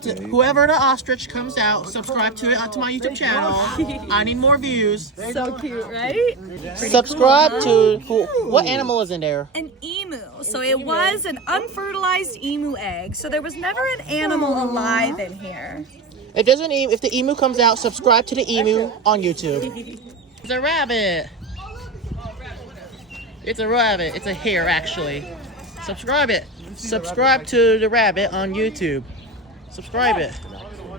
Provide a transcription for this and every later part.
subscribe to whoever the ostrich comes out. Subscribe to it onto my YouTube channel. I need more views. So cute, right? Subscribe to what animal is in there? An emu. So it was an unfertilized emu egg. So there was never an animal alive in here. It doesn't even, if the emu comes out, subscribe to the emu on YouTube. It's a rabbit. It's a rabbit. It's a hare, actually. Subscribe it. Subscribe to the rabbit on YouTube. Subscribe it.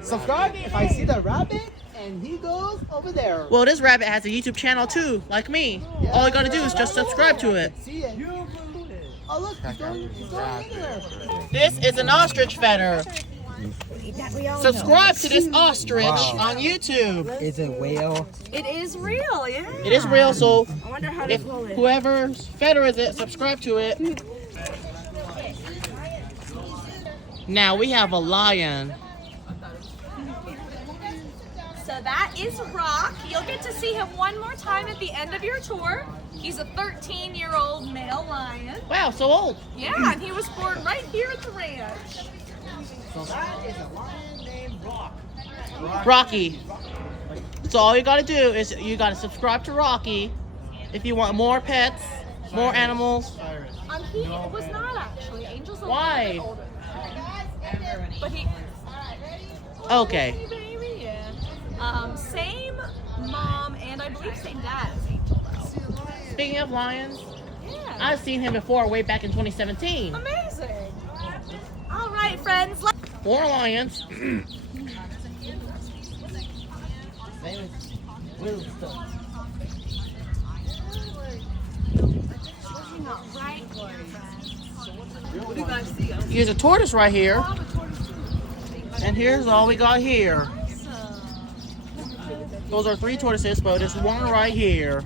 Subscribe if I see the rabbit and he goes over there. Well, this rabbit has a YouTube channel too, like me. All you gotta do is just subscribe to it. See it. Oh look, he's going anywhere. This is an ostrich feather. Subscribe to this ostrich on YouTube. It's a whale. It is real, yeah. It is real, so I wonder how to if pull it. whoever's feather is it, subscribe to it. Now we have a lion. So that is Rock. You'll get to see him one more time at the end of your tour. He's a 13-year-old male lion. Wow, so old. Yeah, and he was born right here at the ranch. So that is a lion named Rock. Rocky. So all you gotta do is you gotta subscribe to Rocky if you want more pets, more animals. He was not actually. Angel's a Why? little bit older. But he... Okay. Baby, yeah. Same mom and I believe same dad as Angel though. Speaking of lions, Yeah. I've seen him before way back in 2017. Amazing. All right, friends. More lions. Right here, friends. What do you guys see? Here's a tortoise right here. And here's all we got here. Those are 3 tortoises, but there's one right here.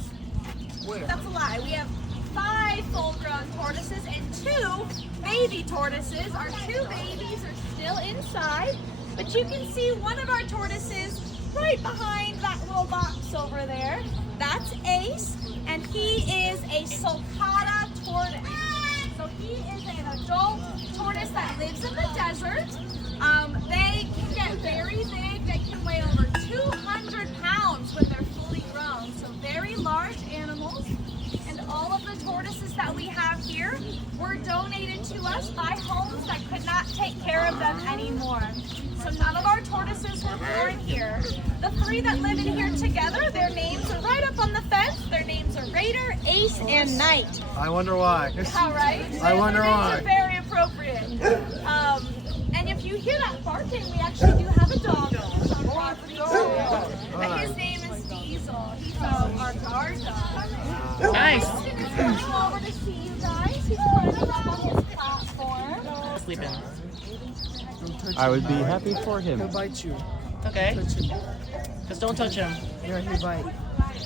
That's a lie. We have 5 full-grown tortoises and 2 baby tortoises. Our 2 babies are still inside, but you can see one of our tortoises right behind that little box over there. That's Ace, and he is a sulcata tortoise. So he is an adult tortoise that lives in the desert. They can get very big. They can weigh over 200 pounds when they're fully grown. So very large animals. And all of the tortoises that we have here were donated to us by homes that could not take care of them anymore. So none of our tortoises were born here. The 3 that live in here together, their names are right up on the fence. Their names are Raider, Ace, and Knight. I wonder why. All right? I wonder why. Their names are very appropriate. And if you hear that barking, we actually do have a dog on property too. And his name is Diesel. He's our guard dog. Nice. He's coming over to see you guys. He's climbing up on his platform. Sleeping. I would be happy for him. He'll bite you. Okay. Touch him. Just don't touch him. Yeah, he'll bite.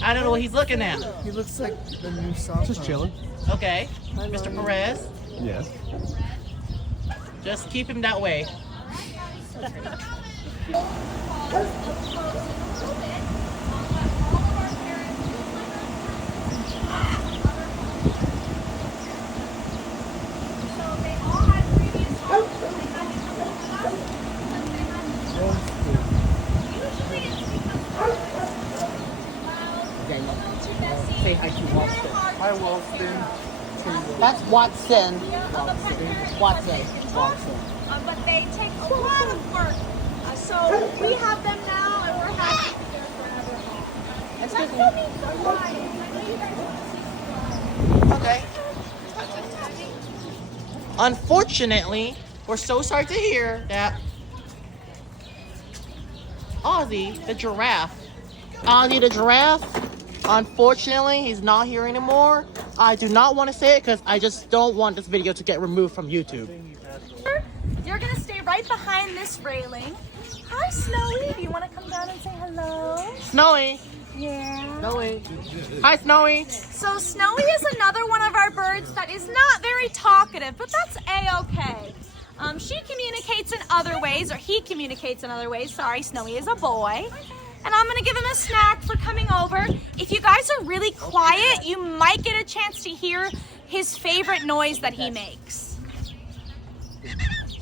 I don't know what he's looking at. He looks like the new song. Just chilling. Okay. Mr. Perez. Yes. Just keep him that way. Say hi to Watson. Hi, Wolfden. That's Watson. Watson. But they take a lot of work. So we have them now, and we're happy to be there forever. Let's go meet some lions. I know you guys want to see some lions. Okay. Unfortunately, we're so sorry to hear that Ozzy the giraffe, unfortunately, he's not here anymore. I do not want to say it because I just don't want this video to get removed from YouTube. You're going to stay right behind this railing. Hi, Snowy. Do you want to come down and say hello? Snowy. Yeah. Snowy. Hi, Snowy. So Snowy is another one of our birds that is not very talkative, but that's A-okay. She communicates in other ways, or he communicates in other ways. Sorry, Snowy is a boy. And I'm gonna give him a snack for coming over. If you guys are really quiet, you might get a chance to hear his favorite noise that he makes.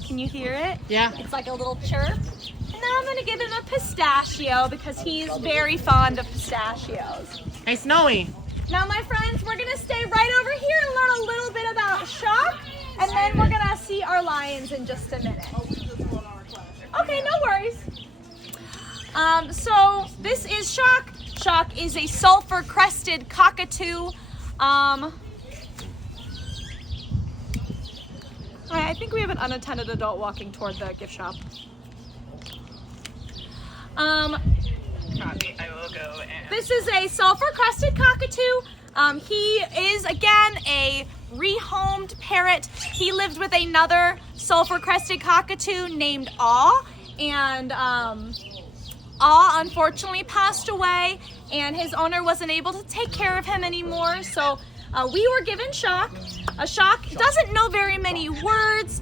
Can you hear it? Yeah. It's like a little chirp. And now I'm gonna give him a pistachio because he's very fond of pistachios. Hey, Snowy. Now, my friends, we're gonna stay right over here and learn a little bit about Shock, and then we're gonna see our lions in just a minute. Okay, no worries. So this is Shock. Shock is a sulfur-crested cockatoo. I think we have an unattended adult walking toward the gift shop. This is a sulfur-crested cockatoo. He is, again, a rehomed parrot. He lived with another sulfur-crested cockatoo named Aw, and Aw unfortunately passed away, and his owner wasn't able to take care of him anymore, so we were given Shock. Shock doesn't know very many words.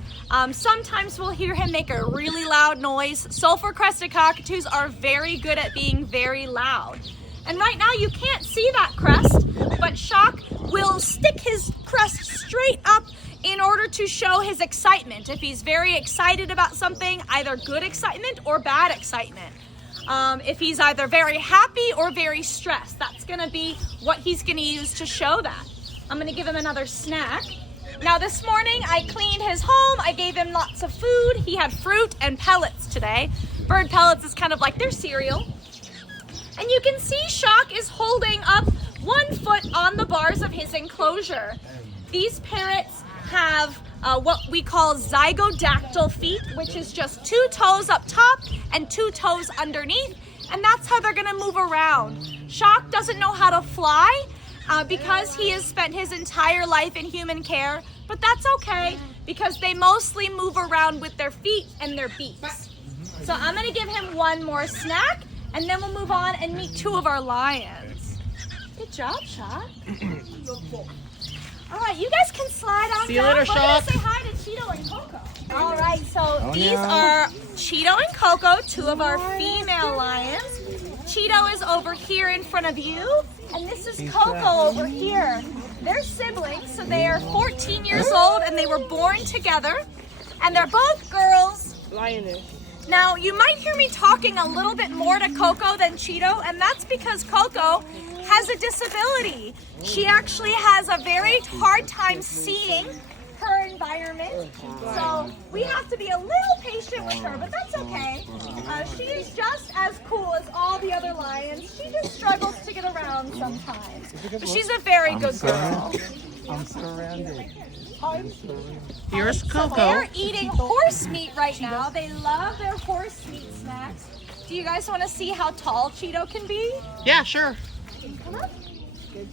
Sometimes we'll hear him make a really loud noise. Sulfur-crested cockatoos are very good at being very loud. And right now you can't see that crest, but Shock will stick his crest straight up in order to show his excitement. If he's very excited about something, either good excitement or bad excitement. If he's either very happy or very stressed, that's gonna be what he's gonna use to show that. I'm gonna give him another snack. Now this morning I cleaned his home, I gave him lots of food. He had fruit and pellets today. Bird pellets is kind of like their cereal. And you can see Shock is holding up 1 foot on the bars of his enclosure. These parrots have what we call zygodactyl feet, which is just 2 toes up top and 2 toes underneath, and that's how they're gonna move around. Shock doesn't know how to fly because he has spent his entire life in human care, but that's okay because they mostly move around with their feet and their beaks. So I'm gonna give him 1 more snack, and then we'll move on and meet 2 of our lions. Good job, Shock. All right, you guys can slide on See you down. later, We're gonna Shock. say hi to Cheeto and Coco. All right, so these are Cheeto and Coco, 2 of our female lions. Cheeto is over here in front of you, and this is Coco over here. They're siblings, so they are 14 years old, and they were born together, and they're both girls. Lioness. Now, you might hear me talking a little bit more to Coco than Cheeto, and that's because Coco has a disability. She actually has a very hard time seeing her environment, so we have to be a little patient with her, but that's okay. She is just as cool as all the other lions. She just struggles to get around sometimes, but she's a very good girl. I'm surrounded. Here's Coco. They're eating horse meat right now. They love their horse meat snacks. Do you guys want to see how tall Cheeto can be? Yeah, sure. Come up.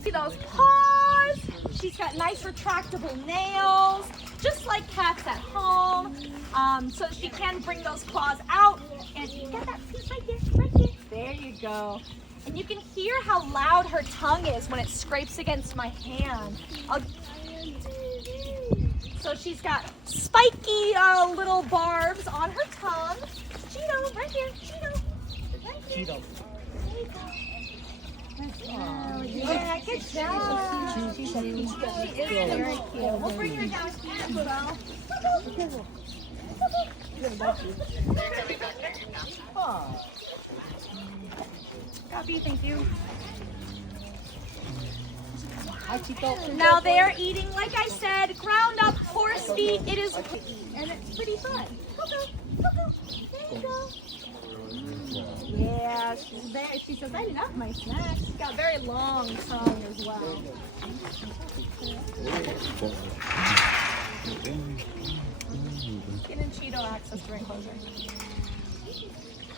See those paws? She's got nice retractable nails, just like cats at home. So she can bring those claws out. And you get that piece right here, right here. There you go. And you can hear how loud her tongue is when it scrapes against my hand. So she's got spiky little barbs on her tongue. Cheeto, right here. Cheeto. Right here. Cheeto. Oh, yeah, good job. She is very cute. We'll bring her down here as well. Copy, thank you. Now they're eating, like I said, ground up horse meat. It is, and it's pretty fun. Coco, Coco, there you go. Yeah, she's there. She says, I love my snack. She's got a very long tongue as well. Getting Cheeto access to enclosure.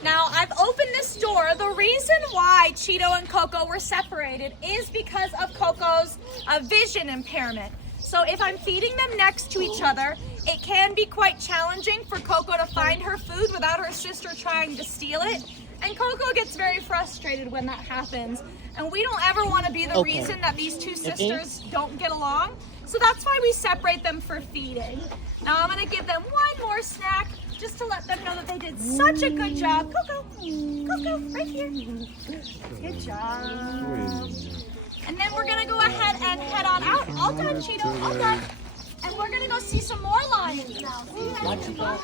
Now, I've opened this door. The reason why Cheeto and Coco were separated is because of Coco's vision impairment. So if I'm feeding them next to each other, it can be quite challenging for Coco to find her food without her sister trying to steal it. And Coco gets very frustrated when that happens. And we don't ever want to be the reason that these 2 sisters don't get along. So that's why we separate them for feeding. Now I'm going to give them 1 more snack just to let them know that they did such a good job. Coco, Coco, right here. Good job. And then we're going to go ahead and head on out. All done, Cheeto, all done. And And we're gonna go see some more lions now. See you guys.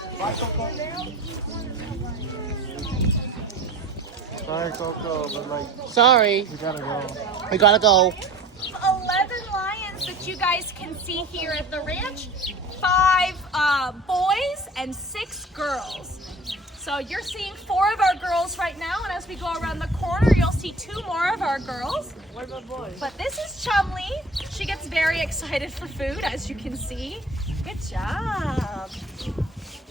Sorry, Coco, but like, Sorry, we gotta go. we gotta go. 11 lions that you guys can see here at the ranch. 5 boys and 6 girls. So you're seeing 4 of our girls right now, and as we go around the corner, you'll see 2 more of our girls. What about boys? But this is Chumley. She gets very excited for food, as you can see. Good job.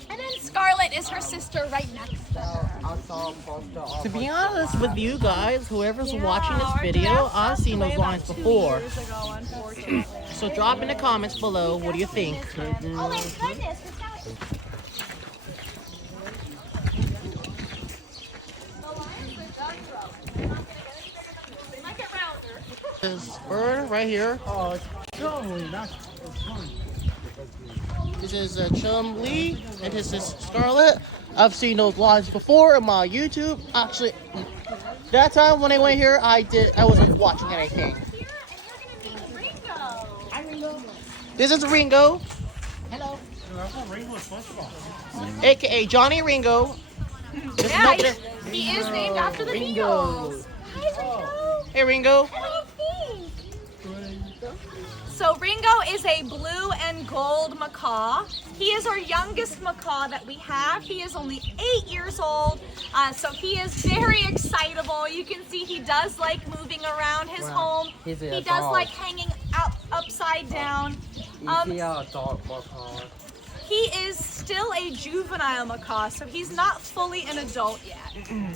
And then Scarlett is her sister right next to her. I saw a poster of To be honest with you guys, whoever's watching this our video, draft I've passed seen away those lines about 2 before. years ago, unfortunately. So drop in the comments below, what do you think? Oh my goodness, we've got the lions are done growing. They're not gonna get any bigger than this. They might get rounder. This bird right here. Oh, it's totally not. It's fun. This is Chumley, and this is Scarlett. I've seen those lines before on my YouTube. Actually, that time when I went here, I wasn't watching anything. Here, and you're gonna meet Ringo. Hi, Ringo. This is Ringo, I thought Ringo was SpongeBob. aka Johnny Ringo. This is Yeah, nobody- he is named after the Ringo. Beatles. Hi, Ringo. Hey, Ringo. What do you think? So Ringo is a blue and gold macaw. He is our youngest macaw that we have. He is only 8 years old, so he is very excitable. You can see he does like moving around his home. he's a He does dog. like hanging out upside down. Is he a dog macaw? He is still a juvenile macaw, so he's not fully an adult yet. Okay.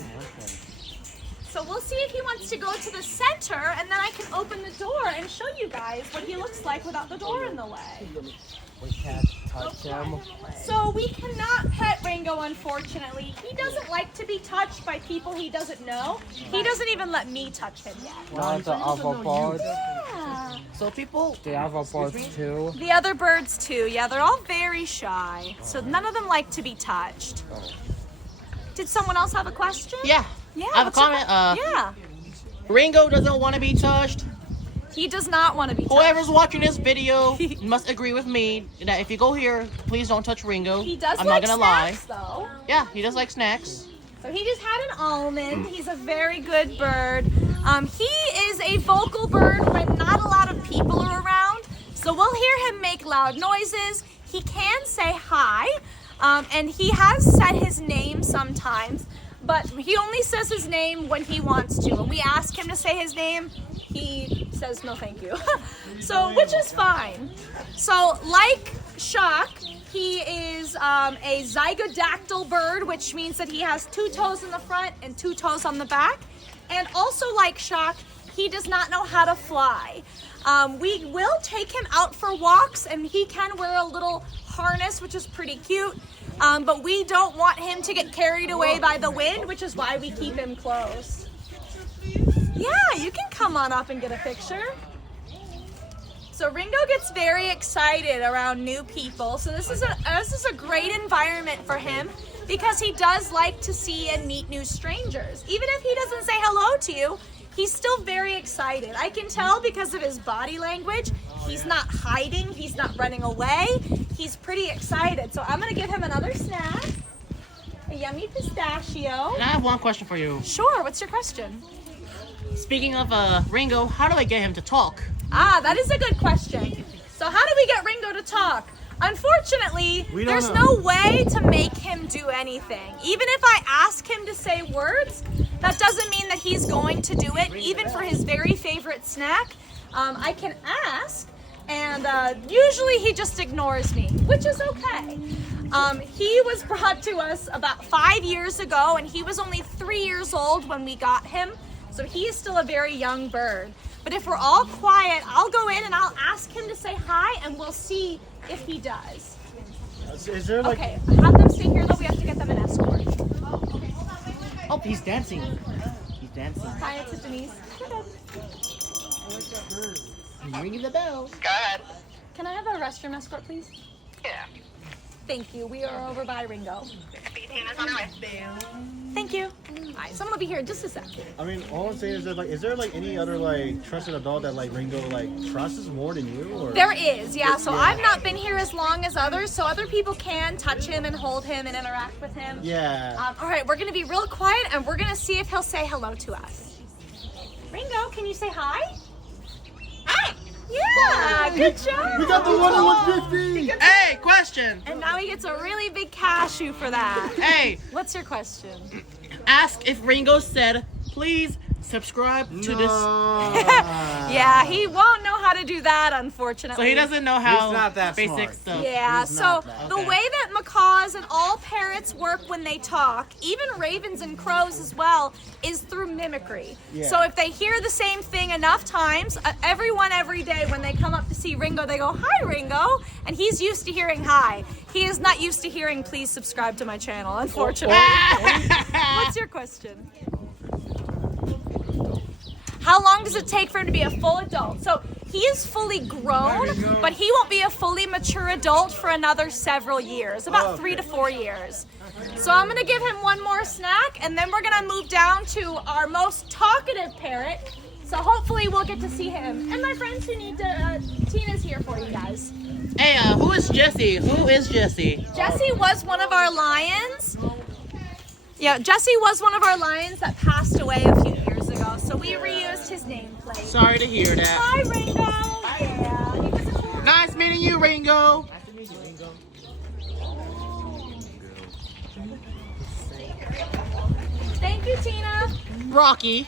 So we'll see if he wants to go to the center, and then I can open the door and show you guys what he looks like without the door in the way. We can't touch him. So we cannot pet Ringo, unfortunately. He doesn't like to be touched by people he doesn't know. He doesn't even let me touch him yet. Not the other birds. Yeah. So people, The other birds too. The other birds too, yeah, they're all very shy. So none of them like to be touched. Did someone else have a question? yeah. Yeah. I have a what's your comment. que- yeah. Ringo doesn't want to be touched. He does not want to be touched. Whoever's watching this video must agree with me that if you go here, please don't touch Ringo. He does I'm like not gonna lie. snacks, though. Yeah, he does like snacks. So he just had an almond. He's a very good bird. He is a vocal bird when not a lot of people are around. So we'll hear him make loud noises. He can say hi, and he has said his name sometimes, but he only says his name when he wants to. When we ask him to say his name, he says no thank you. So, which is fine. So like Shock, he is a zygodactyl bird, which means that he has 2 toes in the front and 2 toes on the back. And also like Shock, he does not know how to fly. We will take him out for walks, and he can wear a little harness, which is pretty cute. But we don't want him to get carried away by the wind, which is why we keep him close. Yeah, you can come on up and get a picture. So Ringo gets very excited around new people. So this is a great environment for him because he does like to see and meet new strangers. Even if he doesn't say hello to you, he's still very excited. I can tell because of his body language. He's not hiding, he's not running away. He's pretty excited. So I'm gonna give him another snack. A yummy pistachio. And I have one question for you. Sure, what's your question? Speaking of Ringo, how do I get him to talk? That is a good question. So how do we get Ringo to talk? Unfortunately, We don't there's know. no way to make him do anything. Even if I ask him to say words, that doesn't mean that he's going to do it. Even for his very favorite snack, I can ask, and usually he just ignores me, which is okay. He was brought to us about 5 years ago, and he was only 3 years old when we got him. So he is still a very young bird. But if we're all quiet, I'll go in and I'll ask him to say hi, and we'll see if he does. Is there like Okay, have them stay here though. We have to get them an escort. Oh, he's dancing. He's dancing. Hi, it's Denise. I'm ringing the bell. Go ahead. Can I have a restroom escort, please? Yeah. Thank you. We are over by Ringo. 18 is on her way. Thank you. All right, someone will be here in just a sec. I mean, all I'm saying is that, like, is there like any other like trusted adult that like Ringo like trusts more than you? Or There is, yeah. So I've not been here as long as others, so other people can touch him and hold him and interact with him. yeah. All right, we're gonna be real quiet and we're gonna see if he'll say hello to us. Ringo, can you say hi? Hi. Yeah, good job. We got the one in 150. Hey, question. And now he gets a really big cashew for that. Hey, What's your question? ask if Ringo said, please subscribe to this. Yeah, he won't know how to do that, unfortunately. So he doesn't know how He's not that basic smart. stuff. Yeah, He's so not that. the Okay. way that macaws and all parrots work when they talk, even ravens and crows as well, is through mimicry. Yeah. So if they hear the same thing enough times, everyone every day when they come up to see Ringo, they go, "Hi, Ringo," and he's used to hearing "hi." He is not used to hearing "Please subscribe to my channel," unfortunately. What's your question? How long does it take for him to be a full adult? So he is fully grown, but he won't be a fully mature adult for another several years, about 3 to 4 years. So I'm gonna give him one more snack, and then we're gonna move down to our most talkative parrot. So hopefully we'll get to see him. And my friends who need to, Tina's here for you guys. Hey, who is Jesse? Who is Jesse? Jesse was one of our lions. Yeah, Jesse was one of our lions that passed away a few years ago, so we reused his nameplate. Sorry to hear that. Hi, Ringo. Yeah, he was a cool. Nice meeting you, Ringo. Thank you, Tina. Rocky.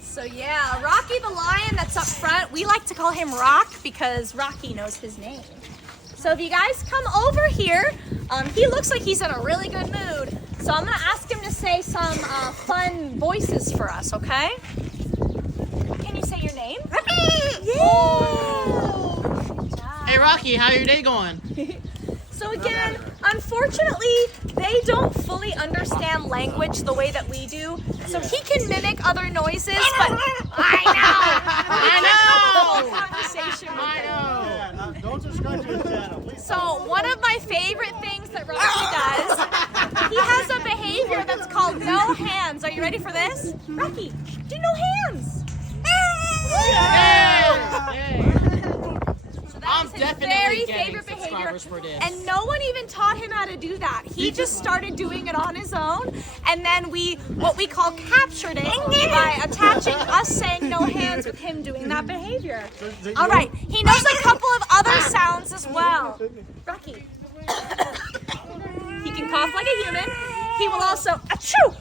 So yeah, Rocky the lion that's up front, we like to call him Rock because Rocky knows his name. So if you guys come over here, he looks like he's in a really good mood. So I'm gonna ask him to say some fun voices for us, okay? Can you say your name? Yeah! Good job. Hey, Rocky, how your day going? So again, unfortunately, they don't fully understand language the way that we do. So he can mimic other noises, but I know. Conversation with him. Yeah, don't subscribe to his channel, please. So one of my favorite things that Rocky does, he has a behavior that's called no hands. Are you ready for this? Rocky, do no hands. Hey. So that I'm is his definitely very getting favorite behavior. subscribers for this. And no one even taught him how to do that. He just started doing it on his own. And then what we call captured it by attaching us saying no hands with him doing that behavior. All right, he knows a couple of other sounds as well. Rocky. He can cough like a human. He will also achoo.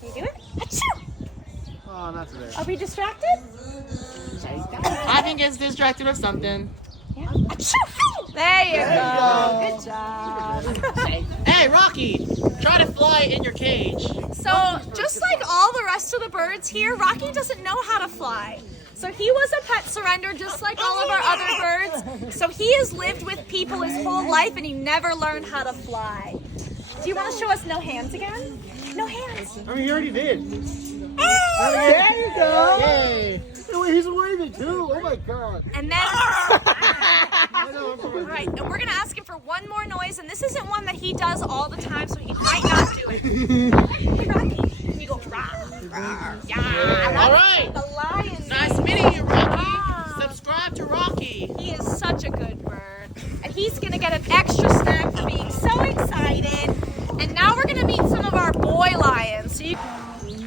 Can you do it? Achoo. Oh, not today. Are we distracted? I think it's distracted with something. Yeah. Achoo. There you go. Good job. Hey, Rocky, try to fly in your cage. So, just like all the rest of the birds here, Rocky doesn't know how to fly. So he was a pet surrender just like all of our other birds. So he has lived with people his whole life and he never learned how to fly. Do you want to show us no hands again? No hands. I mean, he already did. There you go. Hey, he's waving too. Oh my god. And then, all right, and we're gonna ask him for one more noise, and this isn't one that he does all the time, so he might not do it. Hey, Rocky, he goes rah, rah, yeah. All right. The lion. Nice meeting you, Rocky. Wow. Subscribe to Rocky. He is such a good bird, and he's gonna get an extra snack for being so excited. And now we're gonna meet some of our boy lions. So you.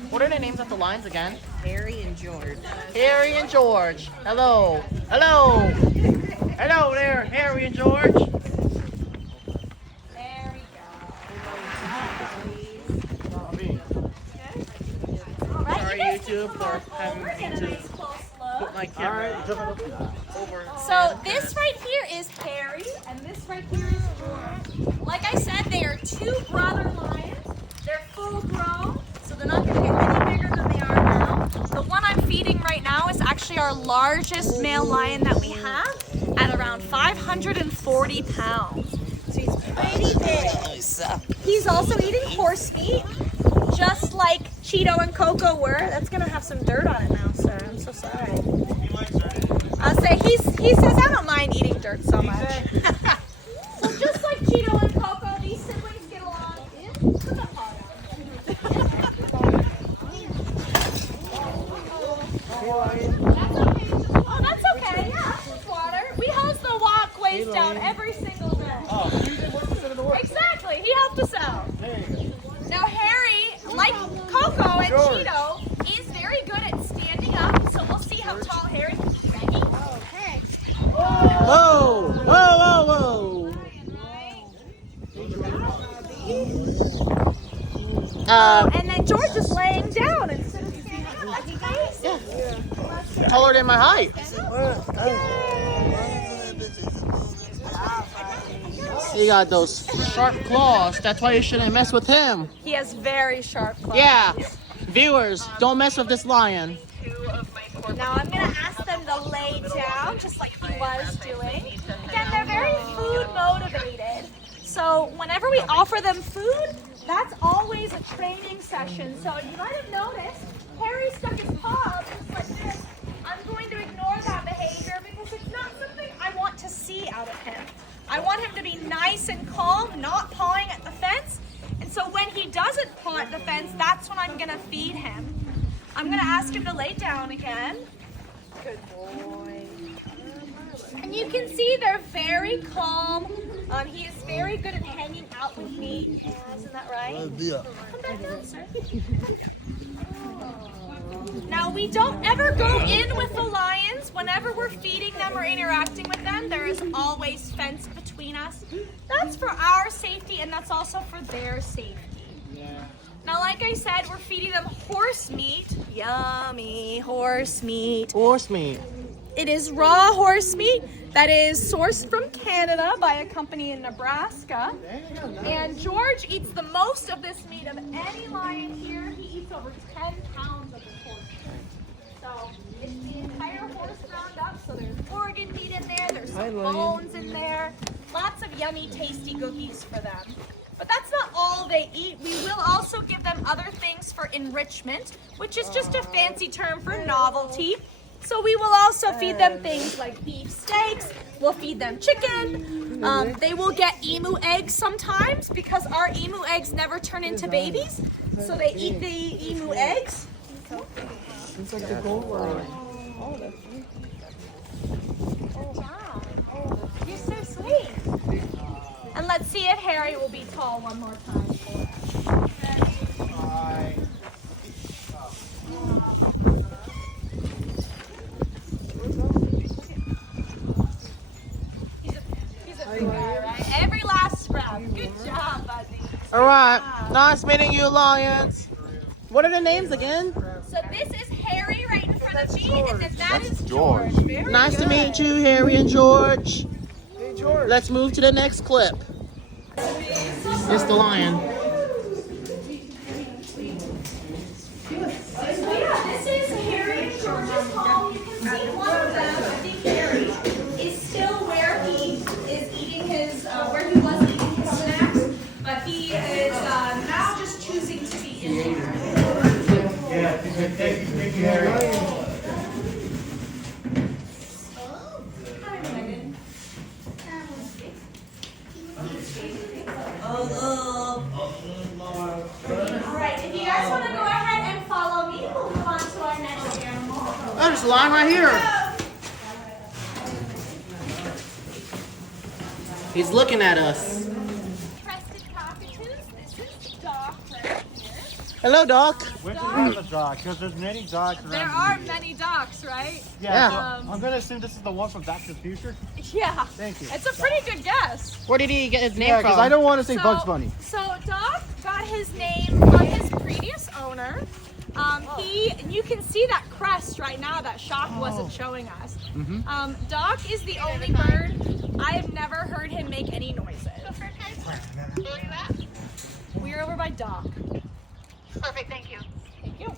What are the names of the lions again? Harry and George. Harry and George. Hello. Hello. Hello there, Harry and George. There we go. All right, Sorry, you guys YouTube, can for come having over me and a to nice close look. put my camera over. So this right here is Harry, and this right here is George. Like I said, they are two brother lions. They're full grown, so they're not going to get any bigger than they are now. The one I'm feeding right now is actually our largest male lion that we have at around 540 pounds. So he's pretty big. He's also eating horse meat, just like Cheeto and Coco were. That's going to have some dirt on it now, sir. I'm so sorry. I'll say he says I don't mind eating dirt so much. So just like Cheeto and Coco, these siblings Oh, that's okay. Yeah, that's just water. We hose the walkways down every single day. Oh, you did work to set in the work. Exactly. He helped us out. There you go. Now, Harry, like Coco and Cheeto, is very good at standing up. So we'll see how tall Harry can be. Maggie. Okay. Whoa! Whoa! Whoa! Whoa! And then George is laying down instead of standing up. That's crazy. Taller than my height. He got those sharp claws. That's why you shouldn't mess with him. He has very sharp claws. Yeah. Viewers, don't mess with this lion. Now I'm going to ask them to lay down, just like he was doing. Again, they're very food motivated. So whenever we offer them food, that's always a training session. So you might have noticed, Harry stuck his paw up just like this. I'm going to ignore that behavior because it's not something I want to see out of him. I want him to be nice and calm, not pawing at the fence. And so when he doesn't paw at the fence, that's when I'm going to feed him. I'm going to ask him to lay down again. Good boy. And you can see they're very calm. He is very good at hanging out with me. Isn't that right? Come back down, sir. Now, we don't ever go in with the lions. Whenever we're feeding them or interacting with them, there is always fence between us. That's for our safety, and that's also for their safety. Now, like I said, we're feeding them horse meat. Yummy horse meat. Horse meat. It is raw horse meat that is sourced from Canada by a company in Nebraska. And George eats the most of this meat of any lion here. He eats over 10 pounds of this horse meat. So it's the entire horse ground up. So there's organ meat in there. There's some bones in there. Lots of yummy, tasty cookies for them. But that's not all they eat. We will also give them other things for enrichment, which is just a fancy term for novelty. So we will also feed them things like beef steaks. We'll feed them chicken. They will get emu eggs sometimes because our emu eggs never turn into babies. So they eat the emu eggs. It's like the gold one. Oh, wow. You're so sweet. And let's see if Harry will be tall one more time for us. He's a big guy, right? Every last breath. Good job, buddy. All right. Nice meeting you, lions. What are the names again? So this is Harry right in front of me, and then that is George. Very Nice to good. meet you, Harry and George. Hey, George. Let's move to the next clip. It's the lion. So yeah, this is Harry and George's home. You can see one of them, I think Harry, is still where he is eating his, where he was eating his snacks, but he is now just choosing to be in there. Thank you, Harry. Hi, Megan. Alright, if you guys want to go ahead and follow me, we'll move on to our next animal. Oh, there's a lion right here. He's looking at us. Crested cockatoos. This is Doc right here. Hello, Doc. Which is not the dog? Because there's many dogs around. There are many docs, right? Yeah. So I'm gonna assume this is the one from Back to the Future. Yeah. Thank you. It's a pretty good guess. Where did he get his name Yeah, from? because I don't want to say Bugs Bunny. So Doc got his name from his previous owner. And you can see that crest right now. That shock wasn't showing us. Doc is the only bird I have never heard him make any noises. Where are you at? We're over by Doc. Perfect, thank you. Thank you.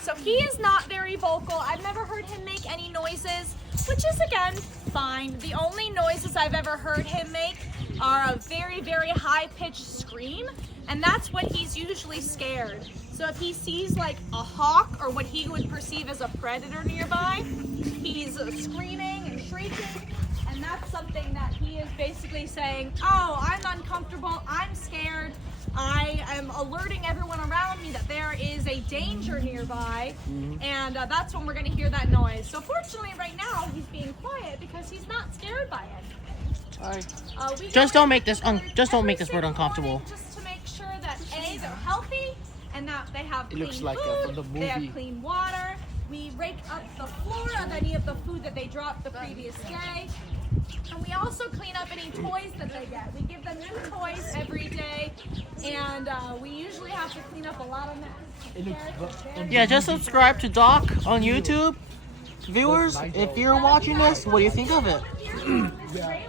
So he is not very vocal. I've never heard him make any noises, which is again fine. The only noises I've ever heard him make are a very, very high-pitched scream, and that's when he's usually scared. So if he sees like a hawk or what he would perceive as a predator nearby, he's screaming and shrieking, And that's something that he is basically saying, oh, I'm uncomfortable, I'm scared, I am alerting everyone around me that there is a danger nearby, and that's when we're going to hear that noise. So fortunately right now he's being quiet because he's not scared by anything. We Just go don't in make this just don't every make this bird single uncomfortable. morning just to make sure that A, they're healthy and that they have It clean looks like, food, from the they have movie. clean water. We rake up the floor of any of the food that they dropped the previous day. And we also clean up any toys that they get. We give them new toys every day, and we usually have to clean up a lot of mess. Yeah, just subscribe to Doc on YouTube. Viewers, if you're watching this, what do you think of it? Here on this trailer,